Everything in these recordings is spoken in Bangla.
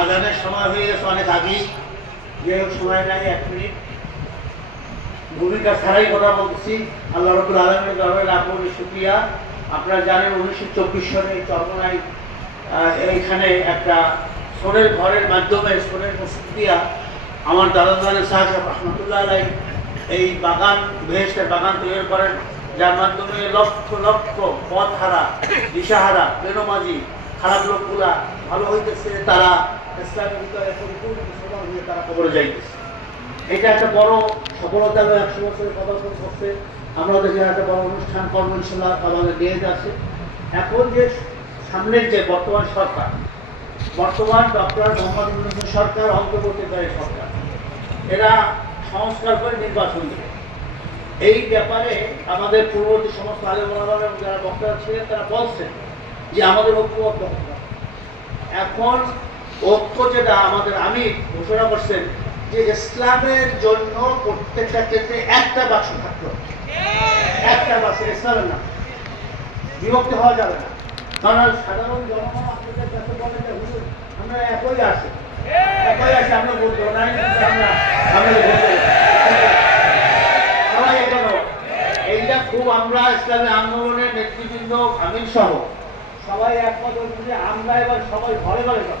আজানের সময় হয়ে গেছে, অনেক আগেই। যে সময় নাই, এক মিনিট। ভূমিকা ছাড়াই কথা বলতেছি। আল্লাহ রবুল আলমের দরবারে লাখ শুক্রিয়া। আপনারা জানেন উনিশশো চব্বিশ সনে চরমনায় এইখানে একটা সোনের ঘরের মাধ্যমে সোনের দিয়া আমার দাদা দানের সাহেব রহমতুল্লাহ আলাই এই বাগান ভেস্টের বাগান তৈরি করেন, যার মাধ্যমে লক্ষ লক্ষ পথ হারা দিশাহারা বেনমাজি খারাপ লোকগুলা ভালো হইতেছে, তারা ইসলামের ভিতরে পরিপূর্ণ মুসলমান হয়ে তারা কবরে যাইতেছে। এটা একটা বড় সফলতা হলো একশো বছরের পদার্পণ করছে। আমরা দেখি একটা বড় অনুষ্ঠান কর্ম ইনশাল্লাহ আমাদের দিয়ে যাচ্ছে এখন যে সামনের যে বর্তমান সরকার বর্তমান ডক্টর মোহাম্মদ ইউনুস সরকার অন্তর্বর্তীকারী সরকার এরা সংস্কার করে নির্বাচন দেবে। এই ব্যাপারে আমাদের পূর্ববর্তী সমস্ত আলেম ওলামা এবং যারা বক্তারা ছিলেন তারা বলছেন যে আমাদের ঐক্যবদ্ধ। এখন ঐক্য যেটা আমাদের আমি ঘোষণা করছেন যে ইসলামের জন্য প্রত্যেকটা ক্ষেত্রে একটা বাক্স হবে। একটা বাক্স ইসলামের না বিভক্তি হওয়া যাবে না। কারণ সাধারণ জনগণ আপনাদের কাছে বলে যে হুজুর, আমরা একই আছে। একই আছে আমরা বলতে নাই আমরা আমরা এইটা খুব আমরা ইসলামী আন্দোলনের নেতৃবৃন্দ আমির সহ সবাই একমত হয়েছে যে আমরা এবার সবাই ঘরে ঘরে যাব।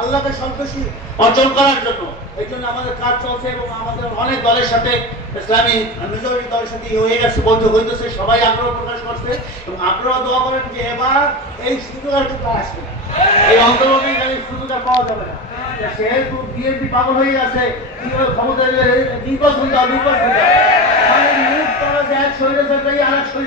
আল্লাহকে সন্তুষ্টি অর্জন করার জন্য। এই জন্য আমাদের কাজ চলছে এবং আমাদের অনেক দলের সাথে, ইসলামী মেজরিটি দলের সাথে হয়ে গেছে বৈঠক হইতেছে। সবাই আগ্রহ প্রকাশ করছে এবং আগ্রহ দোয়া করেন যে এবার এই সুযোগ আর কিন্তু আসবে এই অন্তর্বর্তীকালীন সুযোগ আর পাওয়া যাবে না। সেহেতু বিএনপি পাগল হয়ে গেছে ক্ষমতা নির্বাচন দাও নির্বাচন দাও মানে যে এক স্বৈরাচারী আর এক সবই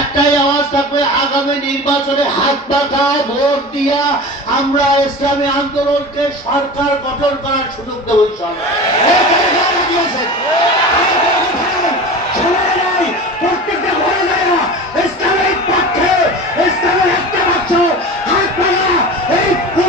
একটাই আওয়াজ থাকবে, আগামী নির্বাচনে হাত পাখায় ভোট দিয়া আমরা ইসলামী আন্দোলনকে সরকার গঠন করার সুযোগ দেবো ইনশাআল্লাহ।